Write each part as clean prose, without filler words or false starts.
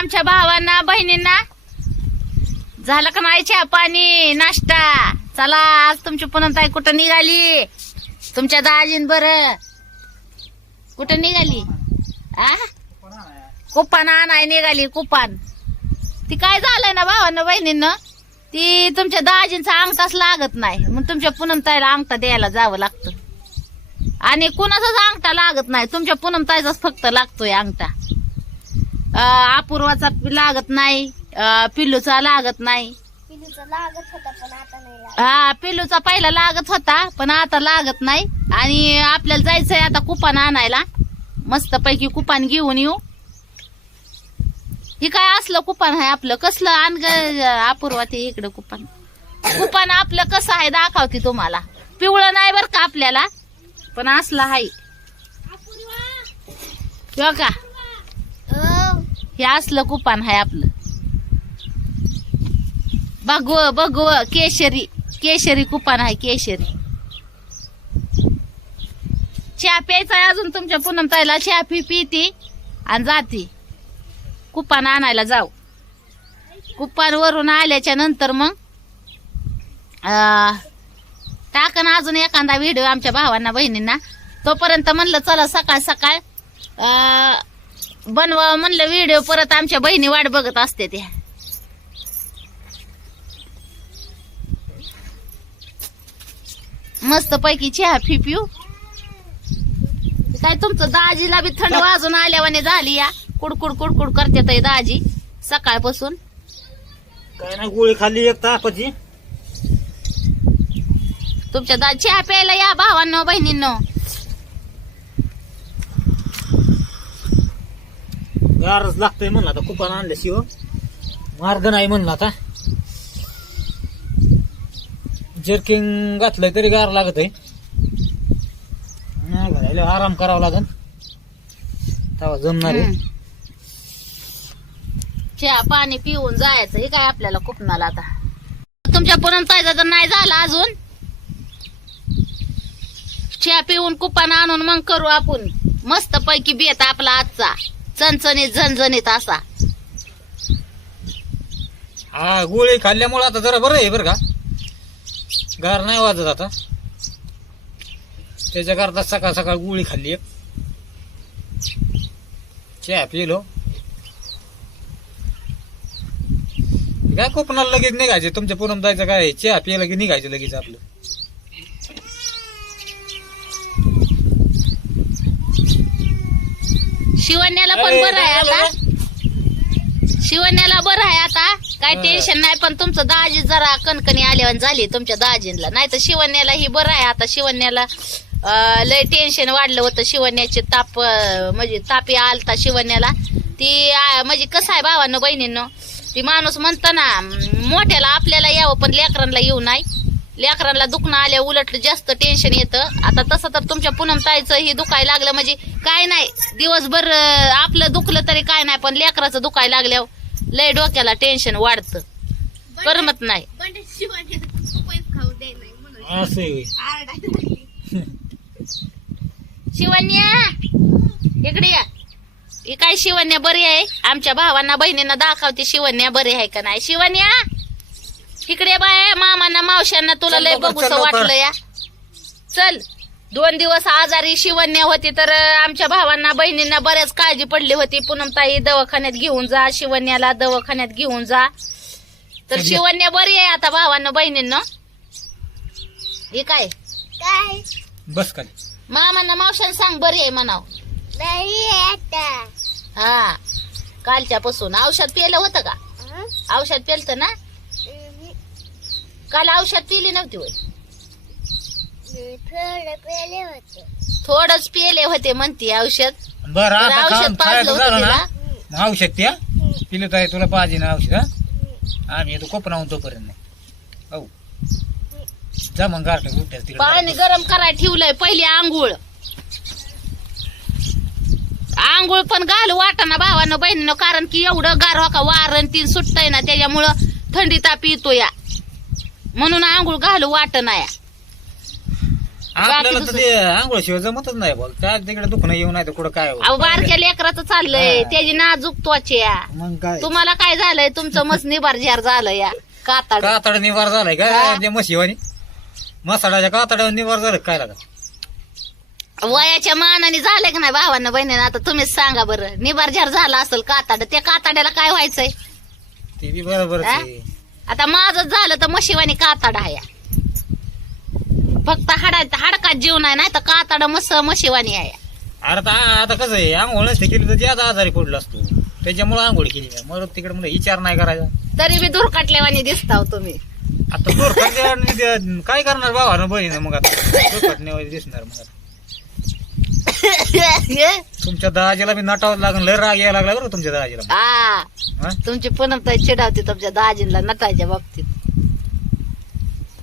आमच्या भावांना बहिणींना. झालं का नाही चहा पाणी नाश्ता? चला आज तुमची पुनमताई कुठं निघाली? तुमच्या दाजीन बर कुठं निघाली? कुपान आणाय निघाली. कुपान ती काय झालंय ना भावांना बहिणींना, ती तुमच्या दाजींचा अंगठाच लागत नाही, मग तुमच्या पुनमताईला अंगठा द्यायला जावं लागतं. आणि कुणाचाच अंगठा लागत नाही, तुमच्या पुनमताईचाच फक्त लागतोय अंगठा. अपूर्वाचा लागत नाही, पिल्लूचा लागत नाही. पिलूचा लागत होता पण आता नाही लागत. हा पिल्लूचा पहिला लागत होता पण आता लागत नाही. आणि आपल्याला जायचंय आता कुपान आणायला. मस्त पैकी कुपान घेऊन येऊ. हे काय असलं कुपान आहे आपलं? कसलं आण ग अपूर्वा ते इकडं कुपान. कुपान आपलं कसं आहे दाखवते तुम्हाला. पिवळं नाही बर का आपल्याला, पण असलं आहे किंवा का हे असलं कुपान आहे आपलं. भगव भगव केशरी केशरी कुपान आहे केशरी. चहा प्यायचा आहे अजून तुमच्या पुनमताईला. चहा पिती आणि जाती. कुपान आणायला जाऊ. कुपान वरून आल्याच्या नंतर मग टाकन अजून एखादा व्हिडिओ आमच्या भावांना बहिणींना. तोपर्यंत म्हणलं चला सकाळ सकाळ बनवा म्हणलं व्हिडिओ. परत आमच्या बहिणी वाट बघत असते त्या. मस्त पैकी चहा पिऊ. काय तुमचं दाजीला बी थंड वाजून आल्यावाने झाली या. कुडकुड कुडकुड करते ताई दाजी सकाळपासून. काय नाही गोळी खाल्ली एक तापाची. तुमच्या दाजी चहा प्यायला या भावांनो बहिणींनो. गारच लागतोय म्हणला आता कुपान आणल्याशिवाय मार्ग नाही म्हणला. आता जर्किंग घातलंय तरी गार लागत आहे. नाही घालायला आराम करावा लागल तेव्हा जमणार आहे. चहा पाणी पिऊन जायचं. हे काय आपल्याला कुपनाला आता. तुमच्या पुनमताईचा तर नाही झाला अजून. चहा पिऊन कुपान आणून मग करू आपण मस्त पैकी बेत आपला आजचा चणचणीत झणझणीत असा. हा गोळी खाल्ल्यामुळे आता जरा बरं आहे बरं का. गार नाही वाजत आता. त्याच्या करता सकाळ सकाळ गोळी खाल्ली एक. चहा पिलो. काय कोकणाला लगेच निघायचे तुमच्या पुनमताईचं काय चहा पियला की निघायचं लगेच आपलं. शिवण्याला पण बरं आहे आता. शिवण्याला बरं आहे आता. काय टेन्शन नाही. पण तुमचं दाजी जरा कणकणी आल्यावर झाली तुमच्या दाजींला. नाही तर शिवण्याला ही बरं आहे आता. शिवण्याला लय टेन्शन वाढलं होतं. शिवण्याचे ताप म्हणजे तापी आलता शिवण्याला. ती म्हणजे कसं आहे भावांनो बहिणींनो, ती माणूस म्हणतं ना मोठ्याला आपल्याला यावं पण लेकरांना येऊ नाही. लेकरांना दुखणं आल्या उलट जास्त टेन्शन येतं. आता तसं तर तुमच्या पुनमताईचं ही दुखायला लागलं म्हणजे काय नाही. दिवसभर आपलं दुखलं तरी काय नाही, पण लेकराचं दुखायला लागल्यावर लय डोक्याला टेन्शन वाढतं. करमत नाही. शिवण्या इकडे या. ही काय शिवण्या बरी आहे. आमच्या भावांना बहिणींना दाखवते शिवण्या बरी आहे का नाही. शिवण्या इकडे बाय. मामांना मावशांना तुला लय बघूस वाटलं या. चल. 2 दिवस आजारी शिवण्या होती तर आमच्या भावांना बहिणींना बऱ्याच काळजी पडली होती. पुनमताई दवाखान्यात घेऊन जा, शिवण्याला दवाखान्यात घेऊन जा. तर शिवण्या बरी आहे आता भावांना बहिणींना. हे काय काय बस खाली. मामांना मावशांना सांग बरी आहे म्हणाव. नाही आता. हा कालच्यापासून औषध पिलं होतं का? औषध पेलत ना काल. औषध पिली नव्हती होय. थोडं पेले होते. थोडंच पिले होते म्हणते औषध. बरं तर आता औषध पाजलं होतं तिला. ना औषध त्या पिलं आहे तुला पाहिजे ना औषध. आम्ही येतो कोपणाहून तोपर्यंत नाही. हो जा मग गारठ गुट्यात तिकडे. पाणी गरम करायला ठेवलंय. पहिली आंघोळ. आंघोळ पण घालू वाटाना भावानं बहिणीनं. कारण की एवढं गार हो का वारण तीन सुटतंय ना त्याच्यामुळं थंडी ताप येतो या. म्हणून आंघोळ घालू वाटना या. आपल्याला तर दुसरं- ते आंघोळ शिवाय जमतच नाही बघ काय तिकडे दुखणं येऊ नाही तर कुठं काय अहो बारक्या लेकराचं चाललंय हा. त्याची नाजूक त्वचा मग काय तुम्हाला काय झालंय तुमचं मस्त निबार झालं या काताड कातड निवार झालाय हा. काय त्या म्हशीवानी मसाल्याच्या कातड्यावर निवार झालं काय लागा वयाच्या मानाने झालंय का नाही भावांना बहिणीनं आता तुम्हीच सांगा बरं निबारझार झाला असेल काताड त्या काताड्याला काय व्हायचंय ते बी बरोबर हा? आता माझं झालं तर म्हशीवानी काताड आहे फक्त हाडकात जीव नाही तर काताड म्हशीवानी आहे अरे आता कसं आहे आंघोळ नसते केली तर ज्यादा आजारी पडलो असतो त्याच्यामुळे आंघोळ केली नाही. मग तिकडे मला विचार नाही करायचा तरी बी दुर्काटल्यावानी दिसताव तुम्ही आता दूर काय करणार भावानं बहिणीनं मग आता दुर्घटनेवर दिसणार मग आता. तुमच्या दाजीला बी नटावं लागलं लय राग यायला लागला बरं तुमच्या दाजीला हा हा? तुमची पूनमताई चिडावती तुमच्या दाजींला नटायच्या बाबतीत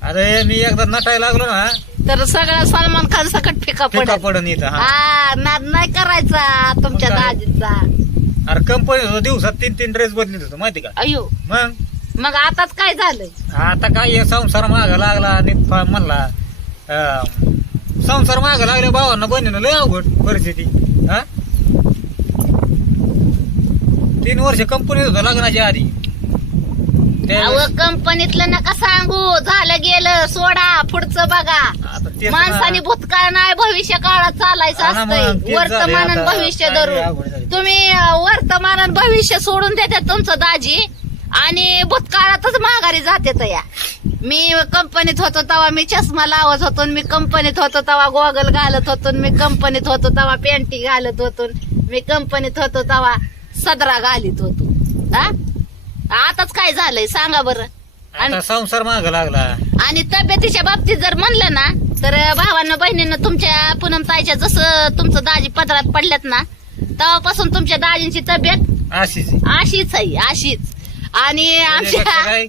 अरे मी एकदा नटायला लागलो ना तर सगळं सलमान खान सकट फिका फिका पडत पडून येतं हा हा नाद नाही करायचा तुमच्या मग काय? दाजींचा अरे कंपनी दिवसात 3 ड्रेस बदलित होतो माहिती का अयो मग मग आताच काय झालंय आता काय हे संसार माग लागला आणि म्हणला संसार माग लागल्या भावांना बहिणीनं लय अवघड परिस्थिती हा 3 वर्ष कंपनीत होतं लग्नाच्या आधी अहो कंपनीतलं नका सांगू झालं गेलं सोडा पुढचं बघा आता तेच माणसाने ना. भूतकाळ नाही भविष्य काळात चालायचं हा ना मग, असतंय तेच वर्तमान झालंय आणि आता. भविष्य काय धरून अवघड झालंय. तुम्ही वर्तमान आणि भविष्य सोडून देतात तुमचं दाजी आणि भूतकाळातच माघारी जाते या मी कंपनीत होतो तेव्हा मी चष्मा लावत होतो मी कंपनीत होतो तेव्हा गॉगल घालत होतो मी कंपनीत होतो तेव्हा पॅन्टी घालत होतो मी कंपनीत होतो तेव्हा सदरा घालीत होतो हा आताच काय झालंय सांगा बरं आता संसार माग लागला आणि तब्येतीच्या बाबतीत जर म्हणलं ना तर भावांना बहिणीनं तुमच्या पूनमताईच्या जसं तुमचं दाजी पदरात पडल्यात ना तेव्हापासून तुमच्या दाजींची तब्येत अशीच आहे. अशीच आहे अशीच आणि त्याच्यापेक्षा आमच्या काय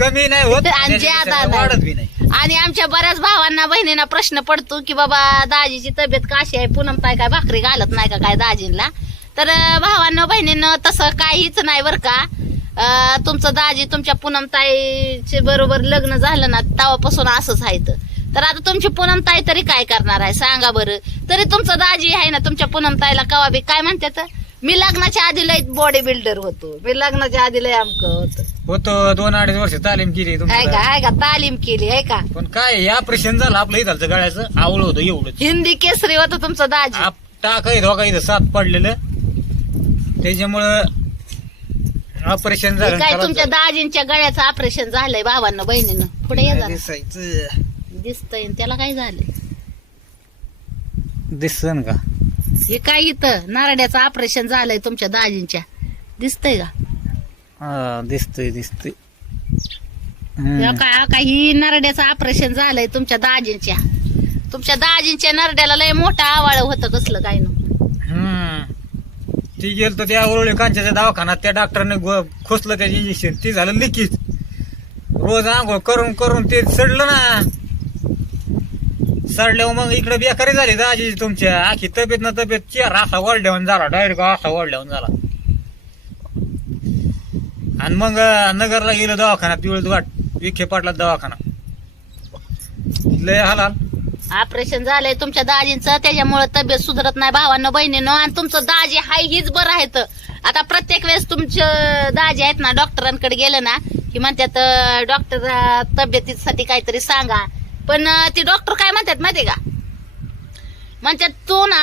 कमी नाही होत आणि त्याच्यापेक्षा ज्यादा काय नाही. वाढत बी नाही आणि आमच्या बऱ्याच भावांना बहिणींना प्रश्न पडतो की बाबा दाजीची तब्येत कशी आहे पूनमताई काय भाकरी घालत नाही का काय दाजींना तर भावांना बहिणीनं तसं काहीच नाही बरं का तुमचं दाजी तुमच्या पूनमताईचे बरोबर लग्न झालं ना तेव्हापासून असंच आहे तर आता तुमची पूनमताई तरी काय करणार आहे सांगा बरं तरी तुमचं दाजी आहे ना तुमच्या पूनमताईला कवा बी काय म्हणतात मी लग्नाच्या आधी लय बॉडी बिल्डर होतो मी लग्नाच्या आधी लय अमकं होतो 2-2.5 वर्ष तालीम केली आहे तुमच्या का तालीम केली आहे का पण काय ऑपरेशन झालं आपलं इथं गळ्याचं आवळ होतं एवढंच हिंदी केसरी होतं तुमचं दाजी टाकाय धोका इथं 7 पडलेलं त्याच्यामुळं ऑपरेशन हे झालं काय खराब तुमच्या झालं. दाजींच्या गळ्याचं ऑपरेशन झालंय भावांना बहिणीनं पुढे ये जरा दिसायचं दिसतंय त्याला काय झालंय दिसन का हे काय इथं नारड्याचं ऑपरेशन झालंय तुमच्या दाजींच्या दिसतंय का हा दिसतोय दिसतोय हे काय ही नरड्याचं ऑपरेशन झालंय तुमच्या दाजींच्या नरड्याला लय मोठं आवाळ होतं कसलं काय ना ती गेल तर त्या ओरळी कांच्याच्या दवाखान्यात त्या डॉक्टरने खोसलं त्याचे इंजेक्शन ते झालं लिकीच रोज आंघोळ करून करून ते सडलं ना सडल्यावर मग इकडे बेकारी झाली दाजी तुमच्या आखी तब्येत ना तब्येत चेहरा असा वळल्यावर झाला डायरेक्ट असा वळल्यावर झाला आणि मग नगरला गेलो दवाखान्यात पिवळत वाट विखे पाटला दवाखाना लय हालाल ऑपरेशन झालंय तुमच्या दाजींचं त्याच्यामुळे तब्येत सुधारत नाही भावांना बहिणीनं आणि तुमचं दाजी हाय हीच बरं आहेत आता प्रत्येक वेळेस तुमचे दाजी आहेत ना डॉक्टरांकडे गेलं ना की म्हणतात डॉक्टर तब्येतीसाठी काहीतरी सांगा पण ते डॉक्टर काय म्हणतात माहितीये का म्हणतात तू ना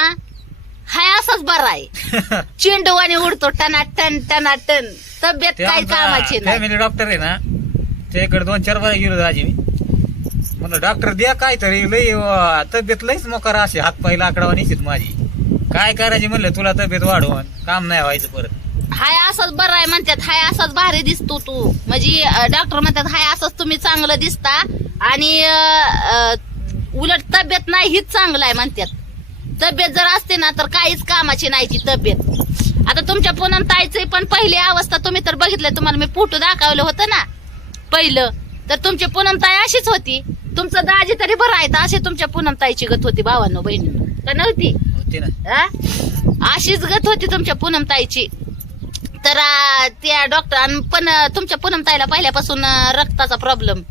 हाय असाच बरा आहे चेंडू आणि उडतो टनाटन टनाटन तब्येत काही कामाची नाही फॅमिली डॉक्टर आहे ना त्याकडे 2-4 बारा गेलो दाजी मी म्हणलं डॉक्टर द्या काहीतरी लई तब्येत लईच मोकार असे हातपाय लाकडावा निश्चित माझी काय करायची म्हणलं तुला तब्येत वाढवून काम नाही व्हायचं परत हाय असंच बरं आहे म्हणतात हाय असाच भारी दिसतो तू म्हणजे डॉक्टर म्हणतात हाय असंच तुम्ही चांगलं दिसता आणि उलट तब्येत नाही हीच चांगलं आहे म्हणतात तब्येत जर असते ना तर काहीच कामाची नाही ती तब्येत आता तुमच्या पूनमताईची पण पहिली अवस्था तुम्ही तर बघितलं तुम्हाला मी फोटो दाखवलं होतं ना पहिलं तर तुमची पूनमताई अशीच होती तुमचं दाजी तरी बरं आहे अशी तुमच्या पूनमताईची गत होती भावांनो बहिणीनं का नव्हती होती ना अशीच गत होती तुमच्या पूनमताईची तर त्या डॉक्टर पण तुमच्या पूनमताईला पहिल्यापासून रक्ताचा प्रॉब्लेम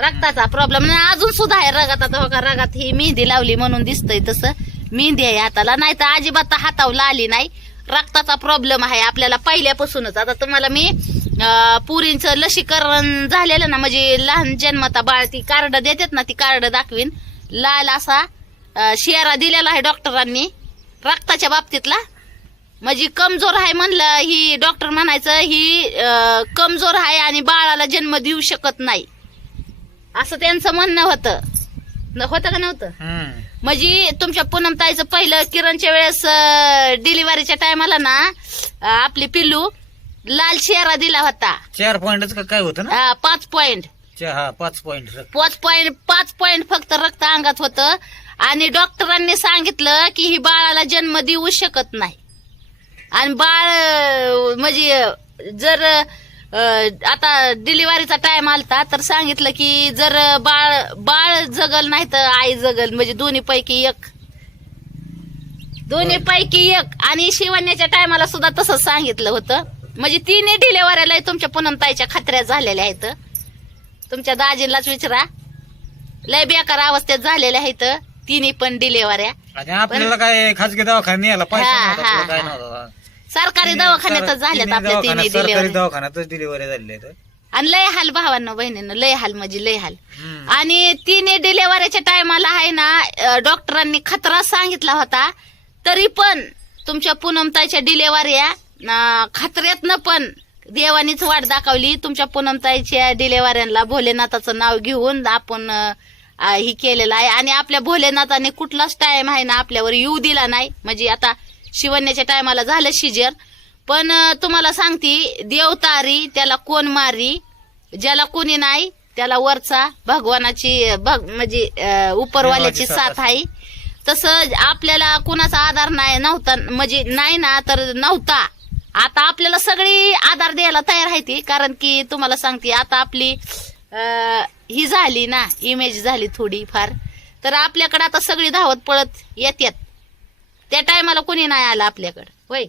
रक्ताचा प्रॉब्लेम नाही, अजून सुद्धा आहे रगात. आता बघा रगात ही मेहंदी लावली म्हणून दिसतंय तसं मेहंदी आहे हाताला, नाही तर अजिबात हातावर आली नाही. रक्ताचा प्रॉब्लेम आहे आपल्याला पहिल्यापासूनच. आता तुम्हाला मी पुरींचं लसीकरण झालेलं ना, म्हणजे लहान जन्मता बाळ ती कार्ड देतात ना, ती कार्ड दाखवीन. लाल असा शेरा दिलेला आहे डॉक्टरांनी रक्ताच्या बाबतीतला. म्हणजे कमजोर आहे म्हणलं, ही डॉक्टर म्हणायचं ही कमजोर आहे आणि बाळाला जन्म देऊ शकत नाही असं त्यांचं म्हणणं होतं का नव्हतं. म्हणजे तुमच्या पूनमताईचं पहिलं किरणच्या वेळेस डिलिव्हरीच्या टायमाला ना आपली पिल्लू लाल शेरा दिला होता. 4 पॉइंटच का काय होतं ना? 5 पॉइंट 5 पॉइंट 5 पॉइंट फक्त रक्त अंगात होतं. आणि डॉक्टरांनी सांगितलं की ही बाळाला जन्म देऊ शकत नाही. आणि बाळ म्हणजे जर आता डिलिव्हरीचा टाइम आलता तर सांगितलं की जर बाळ जगल नाही तर आई जगल, म्हणजे दोन्ही पैकी एक. आणि शिवण्याच्या टायमाला सुद्धा तसंच सांगितलं होतं. म्हणजे तिन्ही डिलिव्हरीला तुमच्या पूनमताईच्या खात्र्या झालेल्या आहेत. तुमच्या दाजीलाच विचारा, लय बेकार अवस्थेत झालेल्या आहेत तिन्ही पण डिलिव्हऱ्या. आणि आपल्याला काय खाजगी दवाखान्यात न्यायला पैसा हा, नव्हता, हा, पुढं काय हा. नव्हतं. सरकारी दवाखान्यातच झाल्यात आपल्या तिन्ही सरकारी डिलिव्हरी. दवाखान्यातच डिलिव्हरी झालेली आहे. आणि लय हाल भावांनो बहिणीनं, लय हाल म्हणजे लय हाल. आणि तिने डिलेव्हरीच्या टायमाला आहे ना डॉक्टरांनी खतरा सांगितला होता, तरी पण तुमच्या पूनमताईच्या डिलेव्हऱ्या खतऱ्यातनं पण देवानीच वाट दाखवली. तुमच्या पूनमताईच्या डिलेव्हऱ्यांना भोलेनाथाचं नाव घेऊन आपण ही केलेलं आहे. आणि आपल्या भोलेनाथाने कुठलाच टाइम आहे ना आपल्यावर येऊ दिला नाही. म्हणजे आता शिवण्याच्या टायमाला झालं शिजर, पण तुम्हाला सांगते देवतारी त्याला कोण मारी, ज्याला कोणी नाही त्याला वरचा भगवानाची म्हणजे उपरवाल्याची साथ आहे. तसं आपल्याला कुणाचा आधार नव्हता, म्हणजे नाही ना तर नव्हता. आता आपल्याला सगळी आधार द्यायला तयार आहे ती, कारण की तुम्हाला सांगते आता आपली ही झाली ना इमेज झाली थोडी फार, तर आपल्याकडे आता सगळी धावत पळत येतात. त्या टायमाला कोणी नाही आलं आपल्याकडं, होय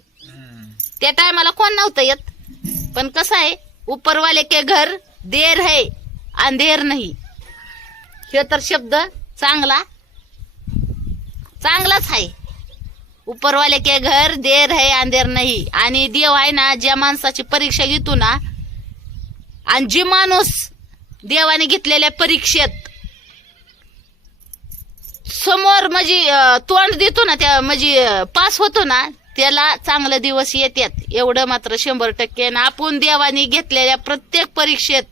त्या टायमाला कोण नव्हतं येत. पण कसं आहे, उपरवाले के घर देर है अंधेर नाही, हे तर शब्द चांगलाच आहे. उपरवाले के घर देर है अंधेर नाही. आणि देव आहे ना ज्या माणसाची परीक्षा घेतो ना, आणि जे माणूस देवाने घेतलेल्या परीक्षेत समोर म्हणजे तोंड देतो ना, त्या म्हणजे पास होतो ना, त्याला चांगले दिवस येतात एवढं मात्र 100%. आपण देवाने घेतलेल्या प्रत्येक परीक्षेत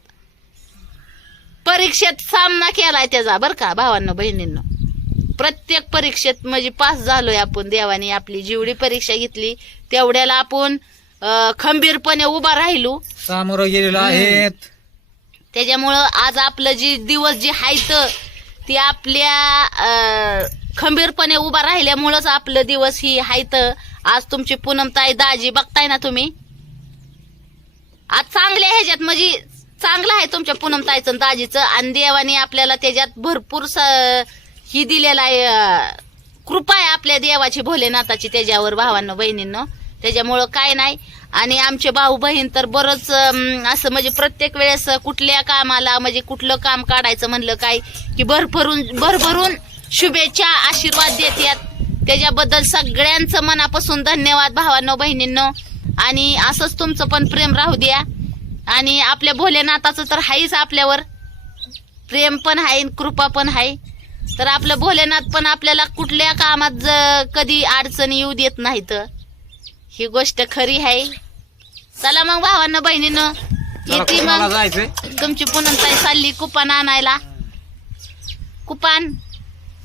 सामना केलाय त्याचा, बरं का भावांनो बहिणींनो. प्रत्येक परीक्षेत म्हणजे पास झालोय आपण. देवाने आपली जेवढी परीक्षा घेतली तेवढ्याला आपण खंबीरपणे उभा राहिलो, सामोरं गेलेलो आहेत. त्याच्यामुळं आज आपलं जे दिवस जे आहेत ते आपल्या खंबीरपणे उभा राहिल्यामुळंच आपलं दिवस ही आहेत. आज तुमची पूनमताई दाजी बघताय ना तुम्ही, आज चांगल्या ह्याच्यात म्हणजे चांगलं आहे तुमच्या पूनमताईचं दाजीचं. आणि देवाने आपल्याला त्याच्यात भरपूर ही दिलेला आहे, कृपा आहे आपल्या देवाची भोलेनाथाची त्याच्यावर भावांनो बहिणींनो. त्याच्यामुळं काय नाही. आणि आमचे भाऊ बहीण तर बरंच असं म्हणजे प्रत्येक वेळेस कुठल्या कामाला म्हणजे कुठलं काम काढायचं म्हणलं काय की भरभरून शुभेच्छा आशीर्वाद देतात. त्याच्याबद्दल सगळ्यांचं मनापासून धन्यवाद भावांनो बहिणींनो. आणि असंच तुमचं पण प्रेम राहू द्या. आणि आपल्या भोलेनाथाचं तर हायच आपल्यावर प्रेम पण आहे, कृपा पण आहे. तर आपलं भोलेनाथ पण आपल्याला कुठल्या कामात कधी अडचणी येऊ देत नाहीत, ही गोष्ट खरी आहे. चला मग भावांनो बहिणीनं, येते मग तुमची पूनमताई चालली कुपान आणायला. कुपान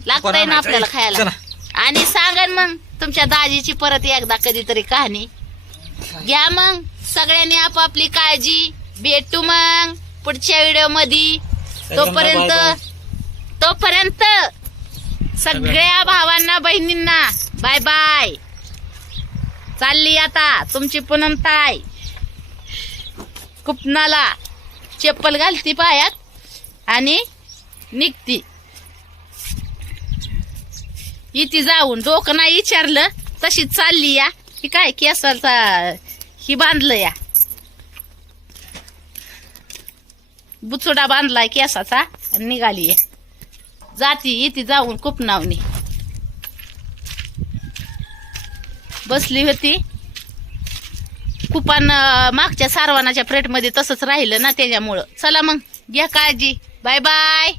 लागतंय ना आपल्याला खायला. आणि सांगन मग तुमच्या दाजीची परत एकदा कधीतरी कहाणी. घ्या मग सगळ्यांनी आपापली काळजी. भेटू मग पुढच्या व्हिडिओ मध्ये. तोपर्यंत सगळ्या भावांना बहिणींना बाय बाय. चालली आता तुमची पूनमताई कुपनाला, चप्पल घालती पायात आणि निघती. इथे जाऊन डोकं नाही विचारलं तशीच चालली या. ही काय केसाचा ही बांधलं या, बुचुडा बांधलाय केसाचा. आणि निघाली जाती इथे जाऊन कुपनावणी बसली होती. कुपान मागच्या सारवानाच्या प्लेटमध्ये तसंच राहिलं ना त्याच्यामुळं. चला मग घ्या काळजी. Bye bye.